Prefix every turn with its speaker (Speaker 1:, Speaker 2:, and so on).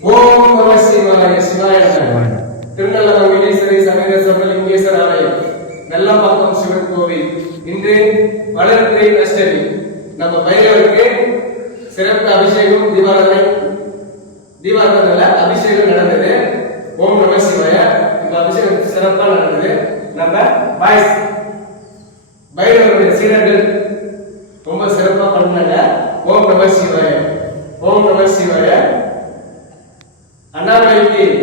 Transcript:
Speaker 1: ஓம் நம சிவாய சிவாய நம. திருநள்ளம் சமேத சபலிங்கேஸ்வர ஆலயம் நல்லம்பாக்கம் சிவன் கோவில். இன்று வளர்பிறை அஷ்டமி நம்ம பைரவருக்கு சிறப்பு அபிஷேகம் தீபாராதனை. தீபாராதனைல அபிஷேகம் நடந்தது. ஓம் நம சிவாய. இப்ப அபிஷேகம் சிறப்பா நடந்தது. நம்ம பாய்ஸ் பைரவருடைய சீடர்கள் ரொம்ப சிறப்பா பண்ணாங்க. ஓம் நம சிவாய. ஓம் நம சிவாய. Primeiramente,